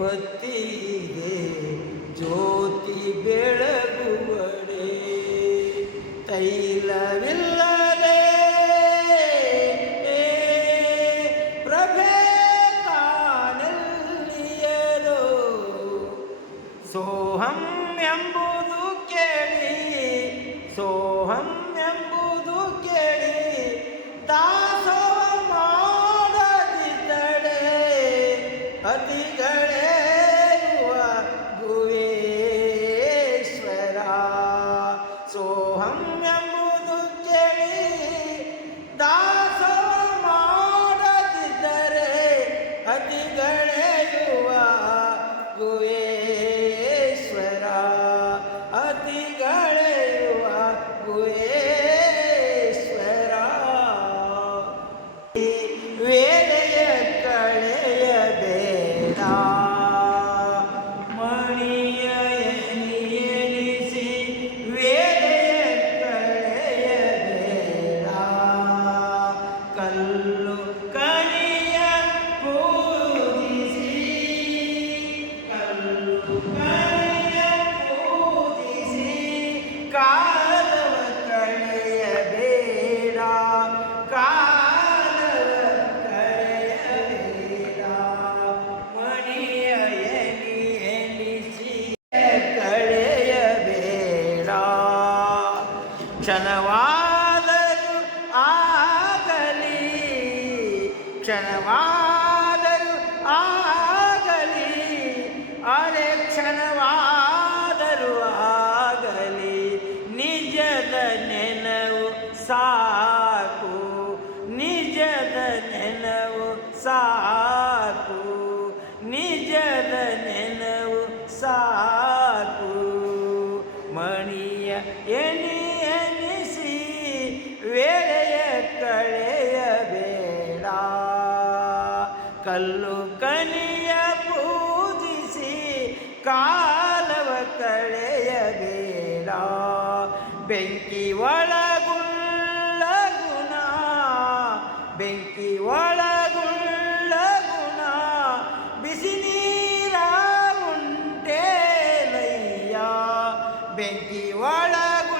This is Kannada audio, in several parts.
ಬತ್ತಿ ಇದೆ ಜ್ಯೋತಿ ಬೆಳಗುವಡೆ. ತೈಲವಿಲ್ಲದೆ ಪ್ರಭೆ ತಾನೆಲ್ಲಿಯದೋ ಸೋಹಂ ಎಂಬುದು ಕೇಳಿ ಸೋಹಂ ಎಂಬುದು ಕೇಳಿ ದಾಸೋಹ Yeah. ಕ್ಷಣವಾದರೂ ಆಗಲಿ ಅರೆ ಕ್ಷಣವಾದರೂ ಕಲ್ಲು ಕನಿಯ ಪೂಜಿಸಿ ಕಾಲವ ಕಳೆಯಬೇಡ ಬೆಂಕಿ ಒಳಗುಳ್ಳ ಗುಣ ಬೆಂಕಿ ಒಳಗುಳ್ಳ ಗುಣ ಬಿಸಿ ನೀರ ಉಂಟೇನಯ್ಯ ಬೆಂಕಿ ಒಳಗುಳ್ಳ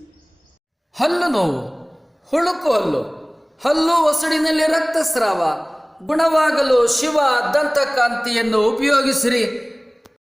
ಹಲ್ಲು ನೋವು ಹುಳುಕು ಹಲ್ಲು. ಹಲ್ಲು ಒಸಡಿನಲ್ಲಿ ರಕ್ತಸ್ರಾವ ಗುಣವಾಗಲು ಶಿವ ದಂತಕಾಂತಿಯನ್ನು ಉಪಯೋಗಿಸಿರಿ.